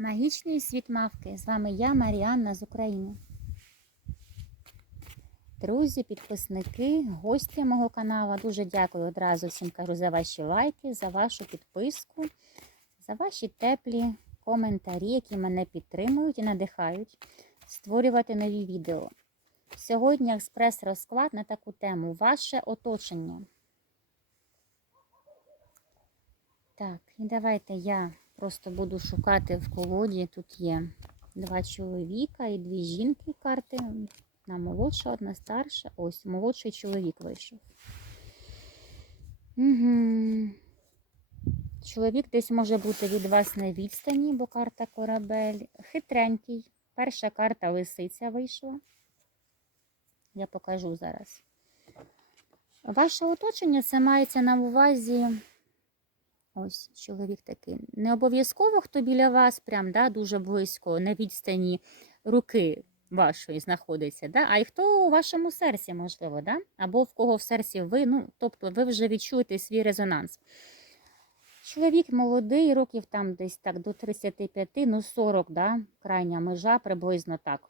Магічний світ мавки. З вами я, Маріанна з України. Друзі, підписники, гості мого каналу. Дуже дякую одразу всім кажу за ваші лайки, за вашу підписку, за ваші теплі коментарі, які мене підтримують і надихають створювати нові відео. Сьогодні експрес-розклад на таку тему Ваше оточення. Так, і давайте я просто буду шукати в колоді. Тут є два чоловіка і дві жінки карти. Одна молодша, одна старша. Ось молодший чоловік вийшов. Угу. Чоловік десь може бути від вас на відстані, бо карта корабель. Хитренький. Перша карта лисиця вийшла. Я покажу зараз. Ваше оточення це мається на увазі. Ось чоловік такий. Не обов'язково, хто біля вас, прям да, дуже близько, на відстані руки вашої знаходиться, да? а й хто у вашому серці, можливо, да? або в кого в серці ви, ну, тобто ви вже відчуєте свій резонанс. Чоловік молодий, років там десь так до 35, ну 40, да? крайня межа, приблизно так.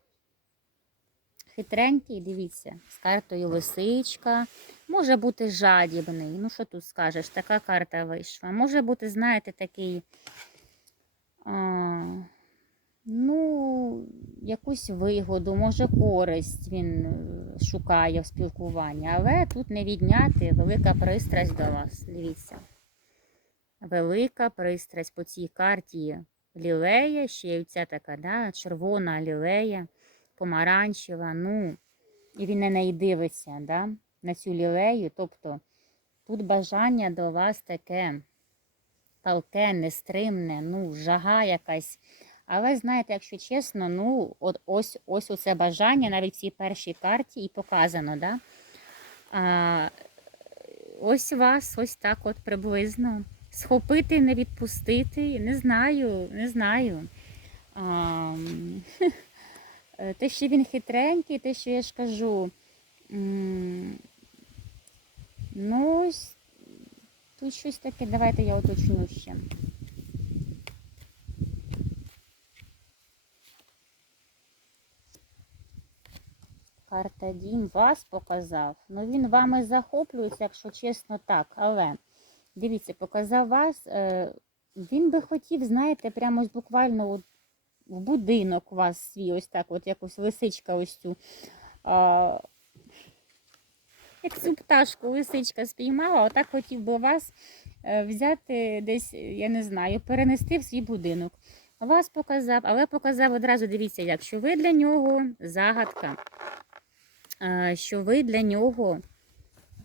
Хитренький, дивіться, з картою лисичка. Може бути жадібний. Ну, що тут скажеш? Така карта вийшла. Може бути, знаєте, такий, а, ну, якусь вигоду, може, користь він е, шукає в спілкуванні. Але тут не відняти велика пристрасть до вас. Дивіться. Велика пристрасть по цій карті лілея, ще й ця така, да, червона лілея, помаранчева. ну, І він на неї дивиться, да, на цю лілею. Тобто тут бажання до вас таке палке, нестримне, ну, жага якась. Але знаєте, якщо чесно, ну, от ось ось оце бажання, навіть в цій першій карті і показано, да? А, ось вас, ось так от приблизно. Схопити, не відпустити, не знаю, не знаю. А, те, що він хитренький, те, що я ж кажу, ну, тут щось таке, давайте я уточню ще. Карта Дім вас показав. Ну він вами захоплюється, якщо чесно, так. Але дивіться, показав вас. е, Він би хотів, знаєте, прямо буквально от в будинок у вас свій, ось так, от якусь лисичка ось цю. А, як цю пташку лисичка спіймала, отак хотів би вас е, взяти десь, я не знаю, перенести в свій будинок. Вас показав, але показав одразу, дивіться, як що ви для нього загадка, що ви для нього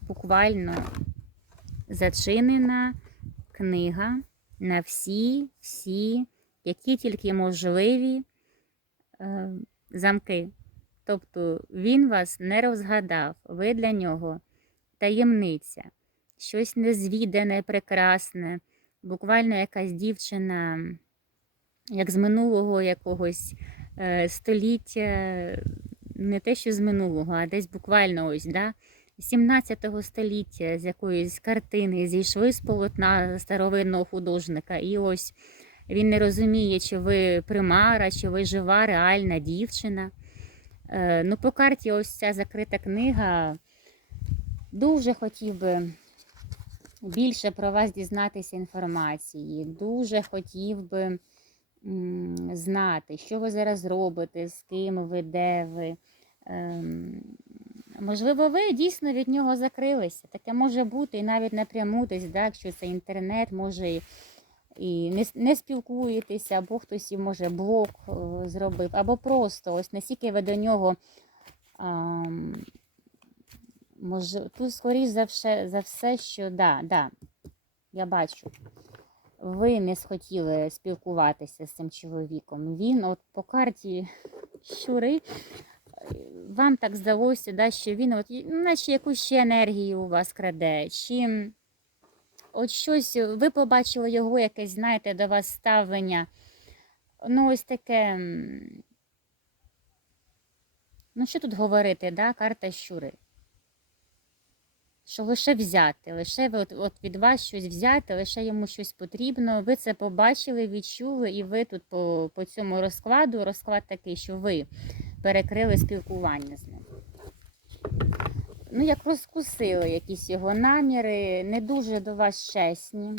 буквально зачинена книга на всі, всі, які тільки можливі е, замки. Тобто він вас не розгадав, ви для нього таємниця, щось незвідане, прекрасне, буквально якась дівчина, як з минулого якогось е, століття, не те, що з минулого, а десь буквально ось, да, 17 століття з якоїсь картини зійшли з полотна старовинного художника, і ось він не розуміє, чи ви примара, чи ви жива, реальна дівчина. Е, Ну, по карті ось ця закрита книга. Дуже хотів би більше про вас дізнатися інформації. Дуже хотів би знати, що ви зараз робите, з ким ви, де ви. Ем, можливо, ви дійсно від нього закрилися. Таке може бути і навіть напряму десь, да, якщо це інтернет, може і не, не спілкуєтеся, або хтось і може блок е, зробив, або просто ось настільки ви до нього. А, може, тут, скоріш за все, за все, що да, да, я бачу, ви не схотіли спілкуватися з цим чоловіком. Він от по карті щури. Вам так здалося, да, що він, от, наче якусь ще енергію у вас краде. чи от щось, ви побачили його якесь, знаєте, до вас ставлення. Ну, ось таке. Ну, що тут говорити, да? карта щури. що лише взяти, лише от, от від вас щось взяти, лише йому щось потрібно. Ви це побачили, відчули, і ви тут по, по цьому розкладу, розклад такий, що ви перекрили спілкування з ним. Ну, як розкусили якісь його наміри, не дуже до вас чесні.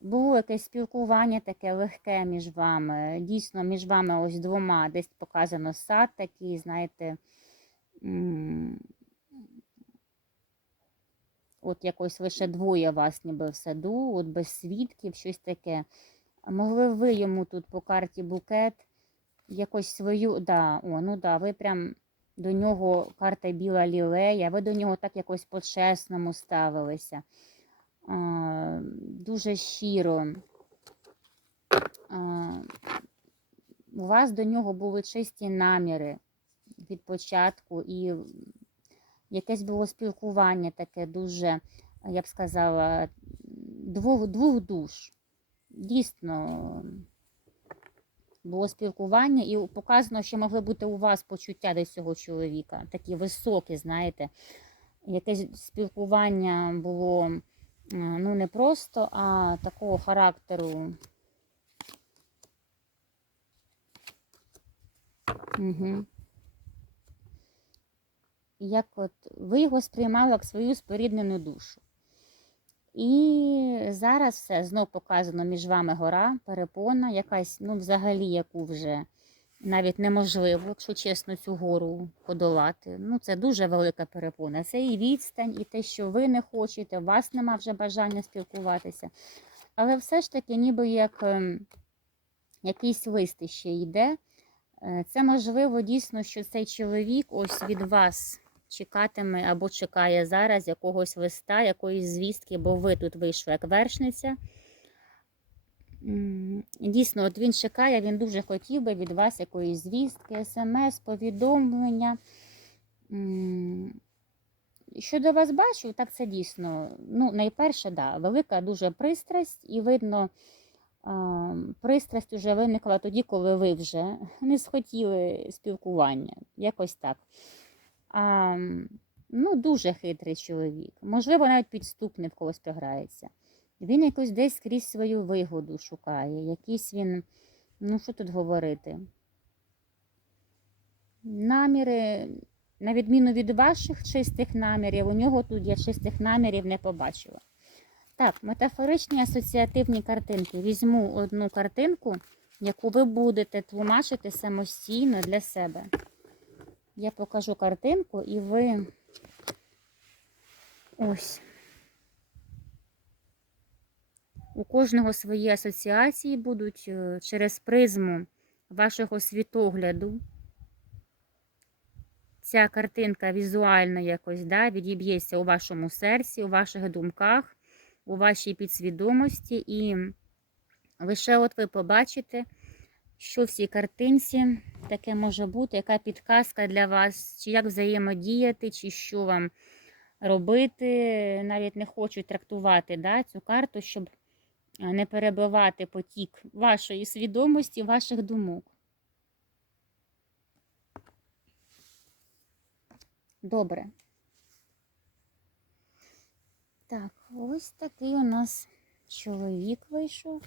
Було якесь спілкування таке легке між вами. Дійсно, між вами ось двома. Десь показано сад такий, знаєте. От якось лише двоє вас ніби в саду, от без свідків, щось таке. Могли ви йому тут по карті букет якось свою. Да, о, ну да, ви прям до нього карта біла лілея, ви до нього так якось по-чесному ставилися. Дуже щиро. У вас до нього були чисті наміри від початку, і якесь було спілкування таке дуже, я б сказала, двох, двох душ. Дійсно, було спілкування, і показано, що могли бути у вас почуття до цього чоловіка, такі високі, знаєте. Якесь спілкування було е, ну, не просто, а такого характеру. Угу. Як от ви його сприймали як свою споріднену душу. І зараз все знов показано між вами гора, перепона, якась, ну, взагалі, яку вже навіть неможливо, якщо чесно, цю гору подолати. Ну, це дуже велика перепона. Це і відстань, і те, що ви не хочете, у вас нема вже бажання спілкуватися. Але все ж таки, ніби як ем, якийсь лист ще йде. Е, Це можливо дійсно, що цей чоловік ось від вас чекатиме або чекає зараз якогось листа, якоїсь звістки, бо ви тут вийшли як вершниця. Дійсно, от він чекає, він дуже хотів би від вас якоїсь звістки, смс, повідомлення. Що до вас бачу, так це дійсно. Ну, найперше, да, велика дуже пристрасть, і видно, пристрасть вже виникла тоді, коли ви вже не схотіли спілкування. Якось так. А, ну, дуже хитрий чоловік. Можливо, навіть підступний в когось програється. Він якось десь скрізь свою вигоду шукає. Якийсь він, ну що тут говорити? Наміри, на відміну від ваших чистих намірів, у нього тут я чистих намірів не побачила. Так, метафоричні асоціативні картинки. Візьму одну картинку, яку ви будете тлумачити самостійно для себе. Я покажу картинку, і ви ось. У кожного свої асоціації будуть е, через призму вашого світогляду. Ця картинка візуально якось да, відіб'ється у вашому серці, у ваших думках, у вашій підсвідомості. І лише от ви побачите, що в цій картинці таке може бути, яка підказка для вас, чи як взаємодіяти, чи що вам робити. Навіть не хочу трактувати да, цю карту, щоб не перебивати потік вашої свідомості, ваших думок. Добре. Так, ось такий у нас чоловік вийшов.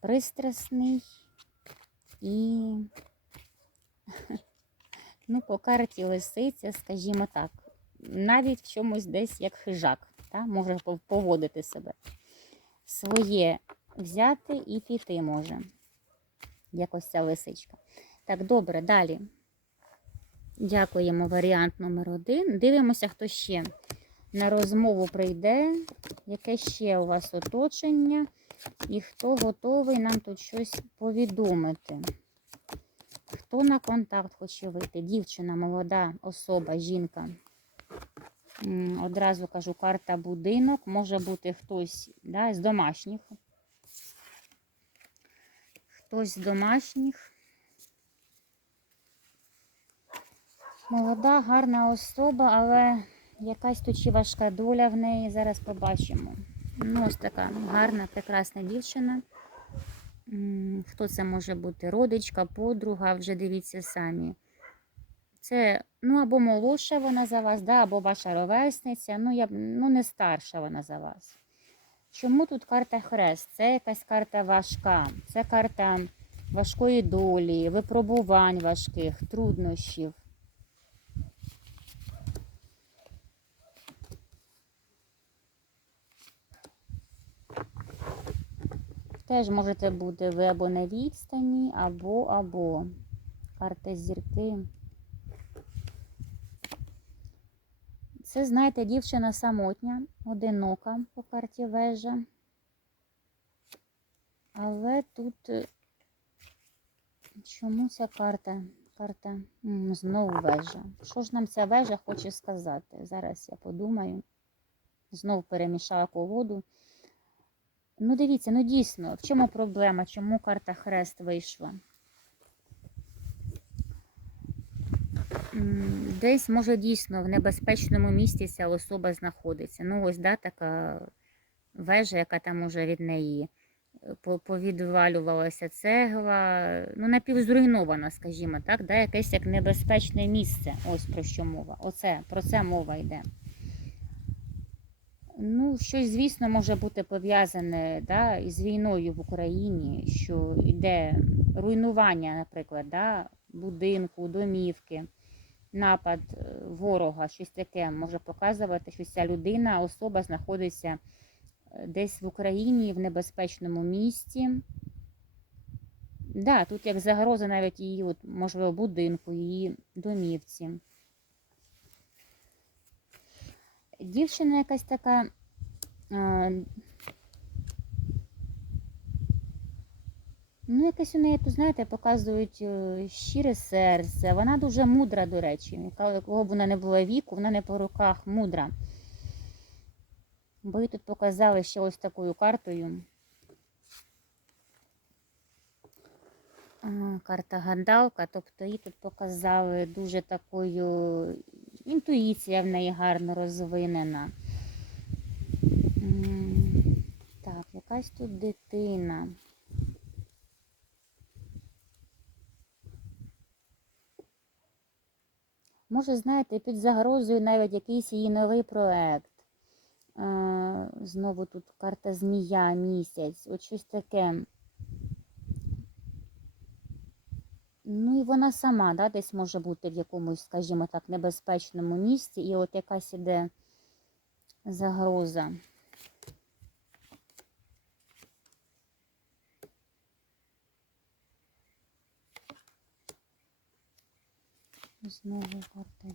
Пристрасний і, ну, по карті лисиця, скажімо так, навіть в чомусь десь як хижак, та, може поводити себе своє взяти і піти може. Якось ця лисичка. Так, добре, далі. Дякуємо варіант номер один. Дивимося, хто ще на розмову прийде, яке ще у вас оточення, і хто готовий нам тут щось повідомити. Хто на контакт хоче вийти? Дівчина, молода особа, жінка. Одразу кажу, карта будинок. Може бути хтось да, з домашніх. Хтось з домашніх. Молода, гарна особа, але якась тут чи важка доля в неї. Зараз побачимо. Ну, ось така гарна, прекрасна дівчина. Хто це може бути? Родичка, подруга, вже дивіться самі. це ну, або молодша вона за вас, да, або ваша ровесниця, ну, я, ну не старша вона за вас. Чому тут карта Хрест? Це якась карта важка, це карта важкої долі, випробувань важких, труднощів. Теж можете бути ви або на відстані, або або. Карта зірки. Це, знаєте, дівчина самотня, одинока по карті вежа. Але тут е, чому ця карта? Карта знову вежа. Що ж нам ця вежа хоче сказати? Зараз я подумаю. Знов перемішала колоду. Ну, дивіться, ну дійсно, в чому проблема? Чому карта Хрест вийшла? Десь, може, дійсно в небезпечному місці ця особа знаходиться. Ну, ось да, така вежа, яка там уже від неї е, повідвалювалася цегла, ну, напівзруйнована, скажімо так, да, якесь як небезпечне місце. Ось про що мова. Оце, про це мова йде. Ну, щось, звісно, може бути пов'язане да, із війною в Україні, що йде руйнування, наприклад, да, будинку, домівки, напад е, ворога, щось таке може показувати, що ця людина, особа знаходиться е, десь в Україні в небезпечному місці. Да, тут як загроза навіть її, от, можливо, будинку, її домівці. Дівчина якась така. е, Ну, якесь у неї тут, знаєте, показують е, щире серце. Вона дуже мудра, до речі. Якого б вона не була віку, вона не по руках мудра. Бо їй тут показали ще ось такою картою. Карта гадалка, тобто їй тут показали дуже такою інтуїція в неї гарно розвинена. Так, якась тут дитина. Може, знаєте, під загрозою навіть якийсь її новий проект. Е, Знову тут карта змія, місяць, от щось таке. Ну і вона сама, да, десь може бути в якомусь, скажімо так, небезпечному місці, і от якась іде загроза. Знову карта.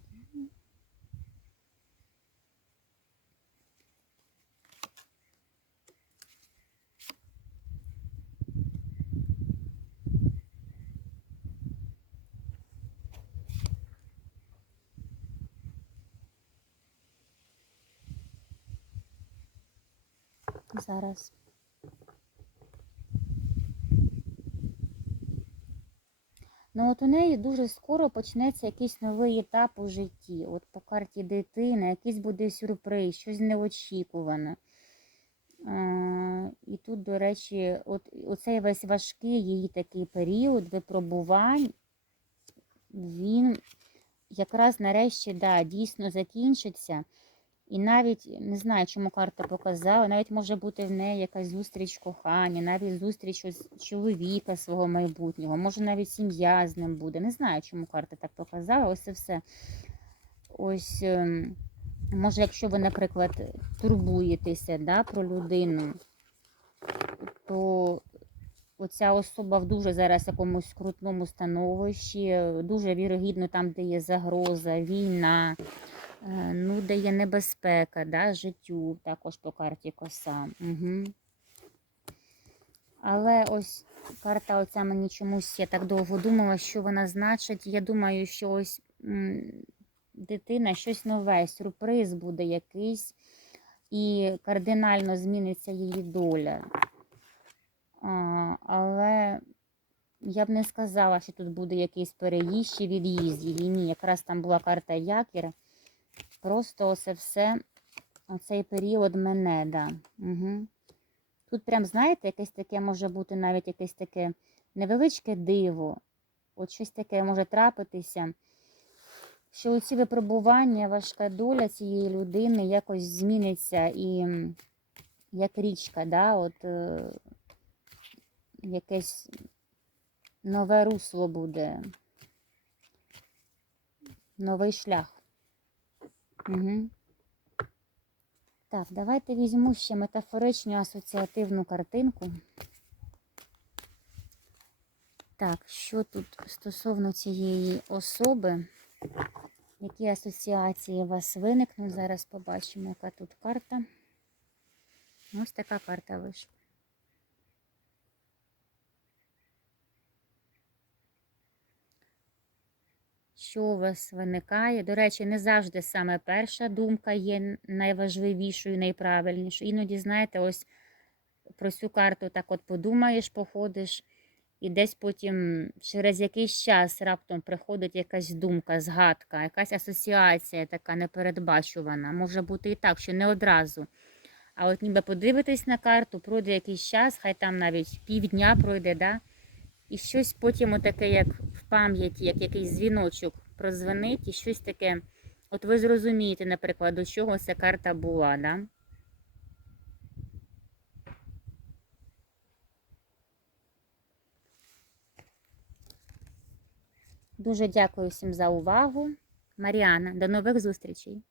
Зараз. Ну, от у неї дуже скоро почнеться якийсь новий етап у житті. От по карті дитини, якийсь буде сюрприз, щось неочікуване. І тут, до речі, от, оцей весь важкий її такий період випробувань, він якраз нарешті да, дійсно закінчиться. І навіть не знаю, чому карта показала, навіть може бути в неї якась зустріч кохання, навіть зустріч чоловіка свого майбутнього, може навіть сім'я з ним буде. Не знаю, чому карта так показала. Ось це все. Ось, ем, може, якщо ви, наприклад, турбуєтеся да, про людину, то оця особа в дуже зараз якомусь скрутному становищі, дуже вірогідно там, де є загроза, війна. Е, Ну, де є небезпека, да, життю, також по карті коса. Угу. Але ось карта оця мені чомусь, я так довго думала, що вона значить. Я думаю, що ось м, дитина щось нове, сюрприз буде якийсь, і кардинально зміниться її доля. А, але я б не сказала, що тут буде якийсь переїзд чи від'їзд її. Ні, якраз там була карта якір. Просто це все, оцей період мене, да. Угу. Тут прям, знаєте, якесь таке може бути навіть якесь таке невеличке диво. От щось таке може трапитися. що ці випробування, важка доля цієї людини якось зміниться і як річка, да, от, е, якесь нове русло буде, новий шлях. Угу. Так, давайте візьму ще метафоричну асоціативну картинку. Так, що тут стосовно цієї особи? Які асоціації у вас виникнуть? Зараз побачимо, яка тут карта. Ось така карта вийшла. Що у вас виникає? До речі, не завжди саме перша думка є найважливішою, найправильнішою. Іноді, знаєте, ось про цю карту так от подумаєш, походиш, і десь потім через якийсь час раптом приходить якась думка, згадка, якась асоціація така непередбачувана. Може бути і так, що не одразу. А от ніби подивитись на карту, пройде якийсь час, хай там навіть півдня пройде, да? і щось потім отаке, як в пам'яті, як якийсь дзвіночок прозвенить, і щось таке. От ви зрозумієте, наприклад, до чого ця карта була, да? Дуже дякую всім за увагу. Маріана, до нових зустрічей!